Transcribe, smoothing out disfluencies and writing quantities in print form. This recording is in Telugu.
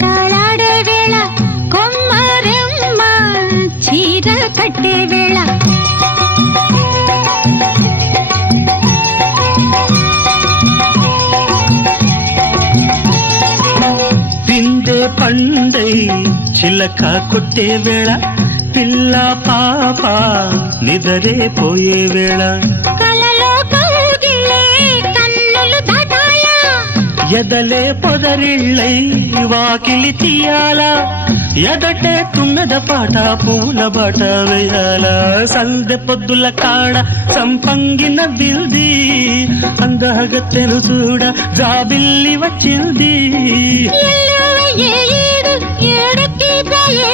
కాళాడే వేళ కొమ్మరెమ్మ చీర కట్టే వేళ పిందే పండై చిలక కొట్టే వేళ పిల్ల పాప నిదరే పోయే వేళ కలలో కౌగిలే కన్నులు దాటాయా ఎదలే పొదరిళ్ళై వాకిలి తీయాలా ఎదటే తుమ్మెద పాట పూల బాట వేయాల సందె పొద్దుల కాడ సంపంగిన బిల్ది అందగత్తెను చూడ జాబిల్లి వచ్చింది ఏడుకి పోయే